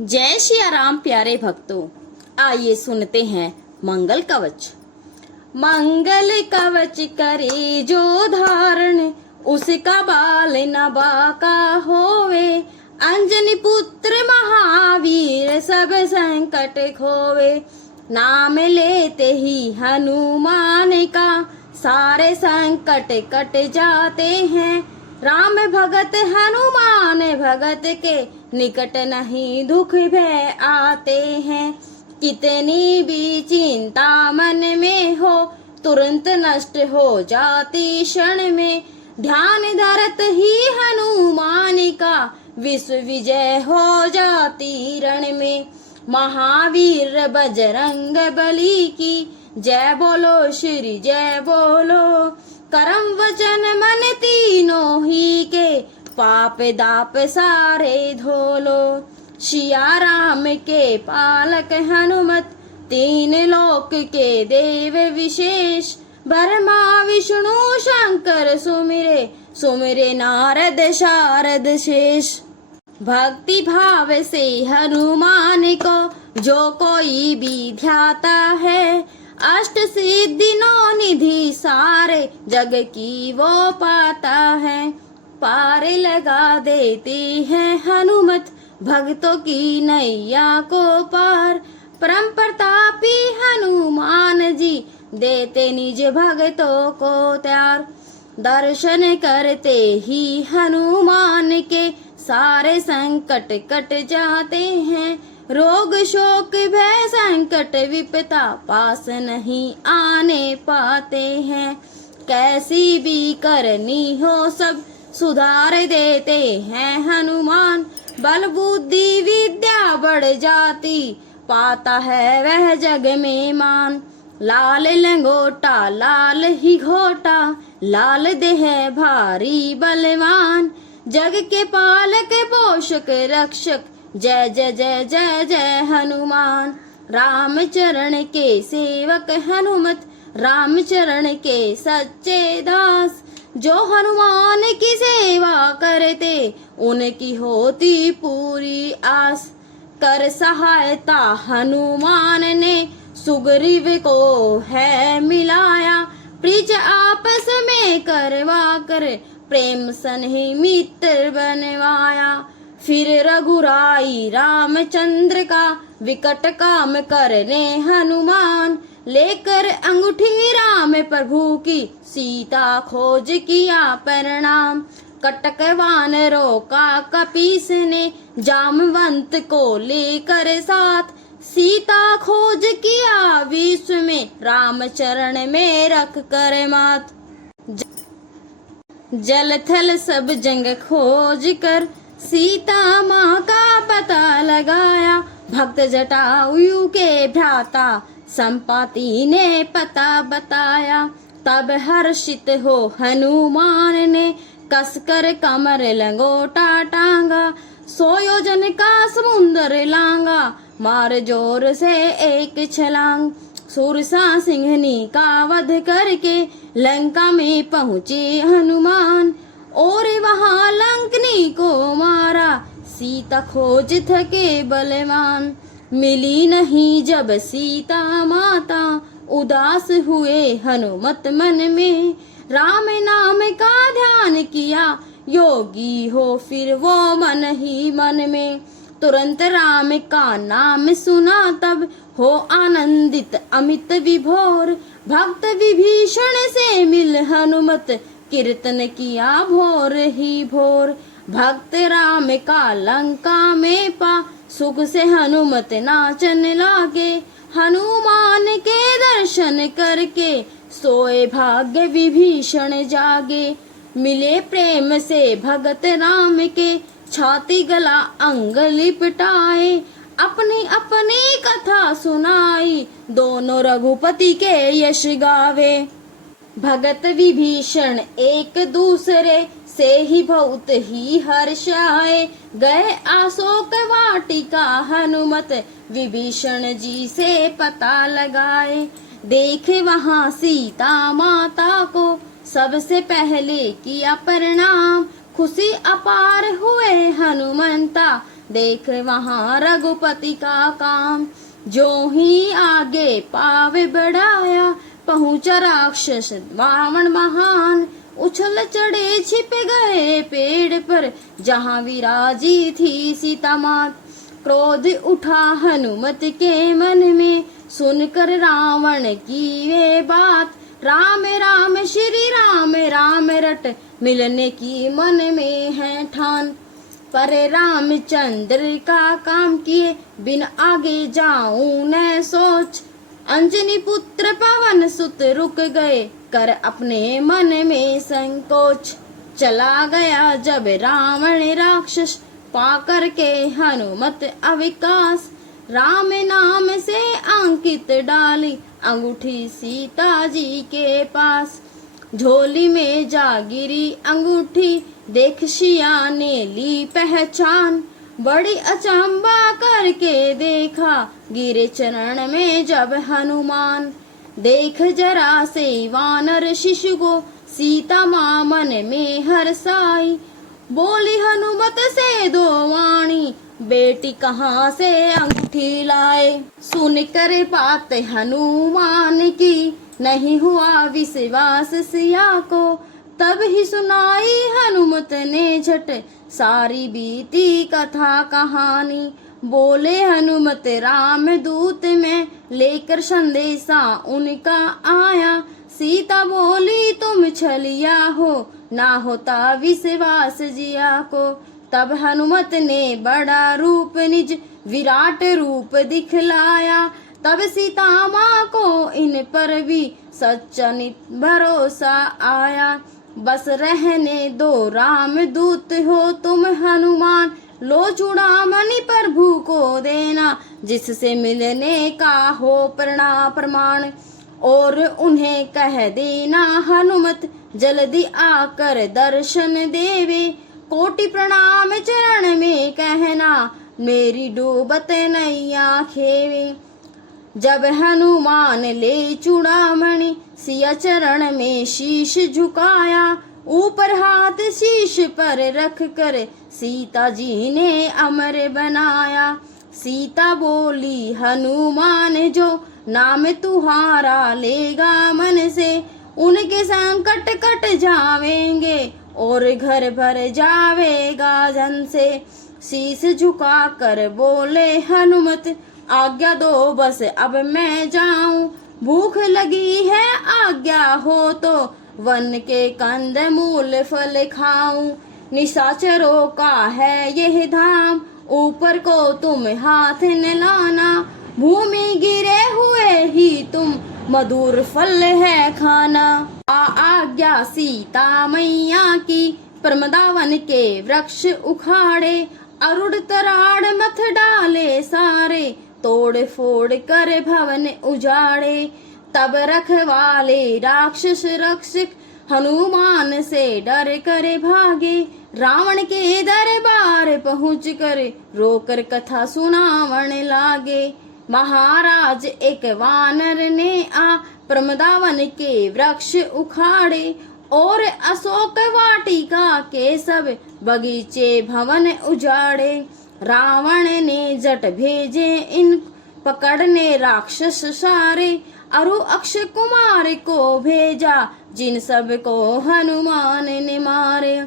जय सिया राम प्यारे भक्तों, आइए सुनते हैं मंगल कवच। मंगल कवच करे जो धारण, उसका बाल न बाका होवे। अंजनी पुत्र महावीर सब संकट खोवे। नाम लेते ही हनुमान का सारे संकट कट जाते हैं। राम भगत हनुमान भगत के निकट नहीं दुख भय आते हैं। कितनी भी चिंता मन में हो तुरंत नष्ट हो जाती क्षण में। ध्यान धरत ही हनुमान का विश्व विजय हो जाती रण में। महावीर बजरंग बली की जय बोलो श्री जय बोलो। करम वचन मन तीनों ही के पाप दाप सारे धोलो। सिया राम के पालक हनुमत तीन लोक के देव विशेष। ब्रह्मा विष्णु शंकर सुमिरे सुमिरे नारद शारद शेष। भक्ति भाव से हनुमान को जो कोई भी ध्याता है, अष्ट सिद्धि नौ निधि सारे जग की वो पाता है। पार लगा देती है हनुमत भक्तों की नैया को पार। परम प्रतापी हनुमान जी देते निज भक्तों को त्यार। दर्शन करते ही हनुमान के सारे संकट कट जाते हैं। रोग शोक भय संकट विपदा पास नहीं आने पाते हैं। कैसी भी करनी हो सब सुधार देते हैं हनुमान। बल बुद्धि विद्या बढ़ जाती पाता है वह जग में मान। लाल लंगोटा लाल ही घोटा लाल देह भारी बलवान। जग के पालक पोषक रक्षक जय जय जय जय जय हनुमान। राम चरण के सेवक हनुमत राम चरण के सच्चे दास। जो हनुमान की सेवा करते उनकी होती पूरी आस। कर सहायता हनुमान ने सुग्रीव को है मिलाया। प्रिय आपस में करवा कर प्रेम सनहि मित्र बनवाया। फिर रघुराई रामचंद्र का विकट काम करने हनुमान। लेकर अंगूठी राम प्रभु की सीता खोज किया परिणाम। कटक वानरों का कपीस ने जामवंत को लेकर साथ। सीता खोज किया विश्व में राम चरण में रख कर मात। जल थल सब जंग खोज कर सीता माँ का पता लगाया। भक्त जटायु के भ्राता संपाति ने पता बताया। तब हर्षित हो हनुमान ने कसकर कमर लंगोटा टांगा। 100 योजन का समुंदर लांगा मार जोर से एक छलांग। सुरसा सिंहनी का वध करके लंका में पहुँचे हनुमान। और वहां लंकनी को मारा सीता खोज थके बलवान। मिली नहीं जब सीता माता उदास हुए हनुमत मन में। राम नाम का ध्यान किया योगी हो फिर वो मन ही मन में। तुरंत राम का नाम सुना तब हो आनंदित अमित विभोर। भक्त विभीषण से मिल हनुमत कीर्तन किया भोर ही भोर। भक्त राम का लंका में पा सुख से हनुमत नाचन लागे। हनुमान के दर्शन करके सोए भाग्य विभीषण जागे। मिले प्रेम से भगत राम के छाती गला अंग लिपटाए। अपनी अपनी कथा सुनाई दोनों रघुपति के यश गावे। भगत विभीषण एक दूसरे से ही बहुत ही हर्षाए। गए अशोक वाटिका हनुमत विभीषण जी से पता लगाए। देखे वहां सीता माता को सबसे पहले किया प्रणाम। खुशी अपार हुए हनुमंता देख वहाँ रघुपति का काम। जो ही आगे पावे बढ़ाया, पहुँचा राक्षस वामन महान। उछल चढ़े छिप गए पेड़ पर, जहाँ विराजी थी सीता मात। क्रोध उठा हनुमत के मन में, सुनकर रावण की वे बात। राम राम श्री राम राम रट, मिलने की मन में है ठान। पर रामचंद्र का काम किए, बिन आगे जाऊं न सोच। अंजनी पुत्र पवन सुत रुक गए, कर अपने मन में संकोच। चला गया जब रावण राक्षस, पाकर के हनुमत अविकास। राम नाम से अंकित डाली, अंगूठी सीता जी के पास। झोली में जा गिरी अंगूठी, देख सिया ने ली पहचान। बड़ी अचंबा करके देखा, गिरे चरण में जब हनुमान। देख जरा से वानर शिशु को, सीता माँ मन में हर्षाई। बोली हनुमत से दो वाणी, बेटी कहाँ से अंगूठी लाए। सुन कर बात हनुमान की, नहीं हुआ विश्वास सिया को। तब ही सुनाई हनुमत ने झट, सारी बीती कथा कहानी। बोले हनुमत राम दूत में, लेकर संदेशा उनका आया। सीता बोली तुम छलिया हो, ना होता विश्वास जिया को। तब हनुमत ने बड़ा रूप निज, विराट रूप दिखलाया। तब सीता माँ को इन पर भी सच्चा भरोसा आया। बस रहने दो राम दूत हो तुम हनुमान, लो चूड़ामणि प्रभु को देना, जिससे मिलने का हो प्रमाण। और उन्हें कह देना हनुमत, जल्दी आकर दर्शन देवे। कोटि प्रणाम चरण में कहना, मेरी डूबत नैया खेवे। जब हनुमान ले चूड़ामणि, सिया चरण में शीश झुकाया। ऊपर हाथ शीश पर रख कर, सीता जी ने अमर बनाया। सीता बोली हनुमान जो, नाम तुम्हारा लेगा मन से। उनके संकट कट जावेंगे, और घर भर जावेगा धन से। शीश झुका कर बोले हनुमत, आज्ञा दो बस अब मैं जाऊं। भूख लगी है आज्ञा हो तो, वन के कंद मूल फल खाऊं। निशाचरों का है यह धाम, ऊपर को तुम हाथ न लाना। भूमि गिरे हुए ही तुम, मधुर फल है खाना। आज्ञा सीता मैया की, प्रमदावन के वृक्ष उखाड़े। अरुण तराड़ मथ डाले सारे, तोड़ फोड़ कर भवन उजाड़े। तब रखवाले राक्षस रक्षक, हनुमान से डर कर भागे। रावण के दरबार पहुँच कर, रोकर कथा सुनावन लागे। महाराज एक वानर ने आ, प्रमदावन के वृक्ष उखाड़े। और अशोक वाटिका के सब, बगीचे भवन उजाड़े। रावण ने जट भेजे इन, पकड़ने राक्षस सारे। अरु अक्षय कुमार को भेजा, जिन सब को हनुमान ने मारे।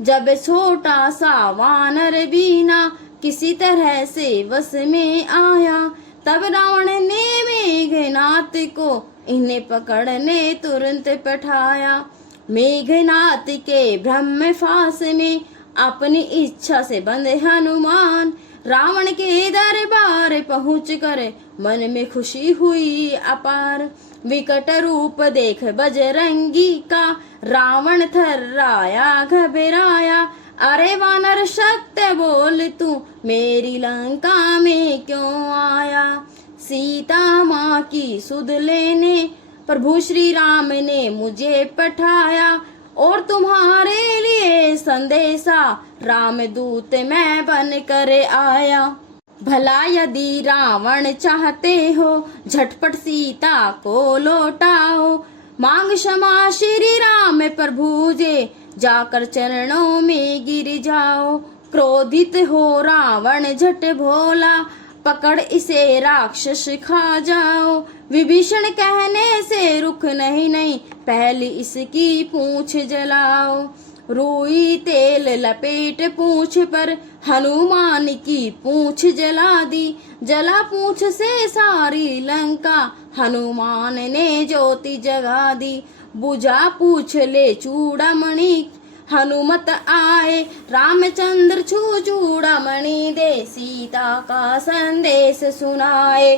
जब छोटा सा वानर बीना, किसी तरह से वश में आया। तब रावण ने मेघनाथ को, इन्हें पकड़ने तुरंत पठाया। मेघनाथ के ब्रह्म फास में, अपनी इच्छा से बंधे हनुमान। रावण के दरबार पहुँच कर, मन में खुशी हुई अपार। विकट रूप देख बजरंगी का, रावण थर्राया घबराया। अरे वानर सत्य बोल तू, मेरी लंका में क्यों आया। सीता माँ की सुध लेने, प्रभु श्री राम ने मुझे पठाया। और तुम्हारे लिए संदेशा, राम दूत मैं बन कर आया। भला यदि रावण चाहते हो, झटपट सीता को लौटाओ। मांग क्षमा श्री राम प्रभु जे, जाकर चरणों में गिर जाओ। क्रोधित हो रावण झट भोला, पकड़ इसे राक्षस खा जाओ। विभीषण कहने से रुक नहीं, पहले इसकी पूंछ जलाओ। रुई तेल लपेट पूंछ पर, हनुमान की पूंछ जला दी। जला पूंछ से सारी लंका, हनुमान ने ज्योति जगा दी। बुझा पूछ ले चूड़ामणि, हनुमत आए रामचंद्र छू चूड़ामणि दे। सीता का संदेश सुनाए,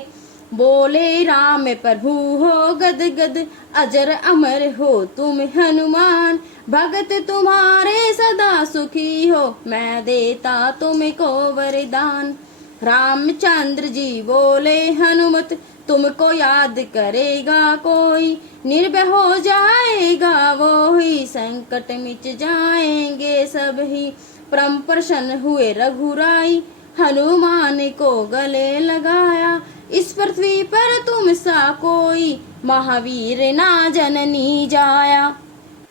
बोले राम प्रभु हो गद गद, अजर अमर हो तुम हनुमान। भगत तुम्हारे सदा सुखी हो, मैं देता तुमको वरदान। रामचंद्र जी बोले हनुमत, तुमको याद करेगा कोई, निर्भय हो जाएगा वो ही, संकट मिट जाएंगे सब ही। परम प्रसन्न हुए रघुराई, हनुमान को गले लगाया। इस पृथ्वी पर तुम सा कोई, महावीर ना जननी जाया।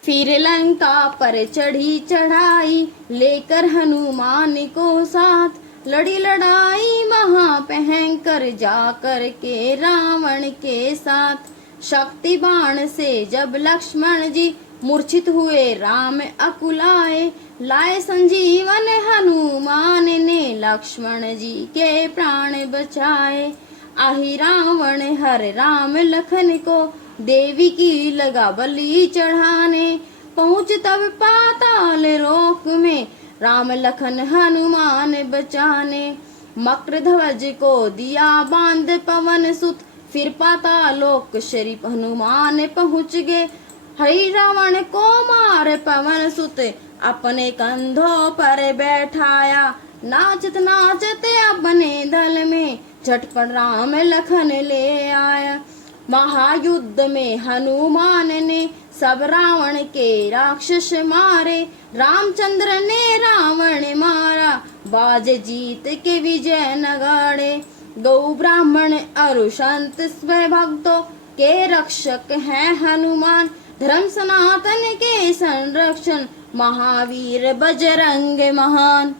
फिर लंका पर चढ़ी चढ़ाई, लेकर हनुमान को साथ। लड़ी लड़ाई महाभयंकर, जाकर के रावण के साथ। शक्ति बाण से जब लक्ष्मण जी मूर्छित हुए, राम अकुलाए। लाए संजीवन हनुमान ने, लक्ष्मण जी के प्राण बचाए। आही रावण हर राम लखन को, देवी की लगा बलि चढ़ाने। पहुँच तब पाताल लोक में, राम लखन हनुमान बचाने। मकर ध्वज को दिया बांध पवन सुत, फिर पातालोक श्री हनुमान पहुँच गए। हरि रावण को मार पवन सुत, अपने कंधों पर बैठाया। नाचत नाचत अपने दल में, झटपट राम लखन ले आया। महायुद्ध में हनुमान ने, सब रावण के राक्षस मारे। रामचंद्र ने रावण मारा, बाज जीत के विजय नगाड़े। गौ ब्राह्मण अरु संत स्वयं भक्तों के रक्षक हैं हनुमान। धर्म सनातन के संरक्षण, महावीर बजरंग महान।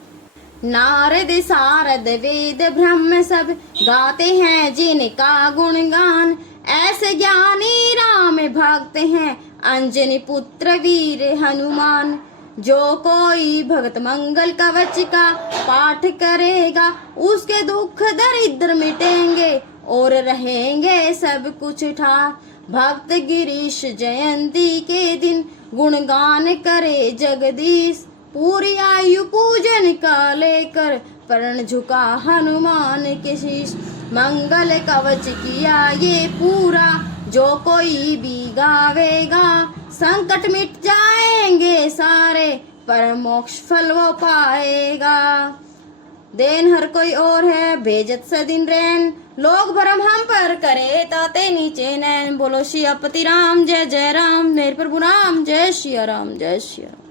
नारद सारद वेद ब्रह्म सब, गाते हैं जिनका गुणगान। ऐसे ज्ञानी राम भक्त हैं, अंजनी पुत्र वीर हनुमान। जो कोई भगत मंगल कवच का पाठ करेगा, उसके दुख दरिद्र मिटेंगे और रहेंगे सब कुछ ठाक। भक्त गिरीश जयंती के दिन, गुणगान करे जगदीश। पूरी आयु पूजन का लेकर, परण झुका हनुमान के शीश। मंगल कवच किया ये पूरा, जो कोई भी गावेगा। संकट मिट जाएंगे सारे, परम मोक्ष फल वो पाएगा। देन हर कोई और है, भेजत सदिन रैन। लोग भरम हम पर करे, ताते नीचे नैन। बोलो सियापति राम जय जय राम, मेरे प्रभु राम जय सिया राम जय सिया राम।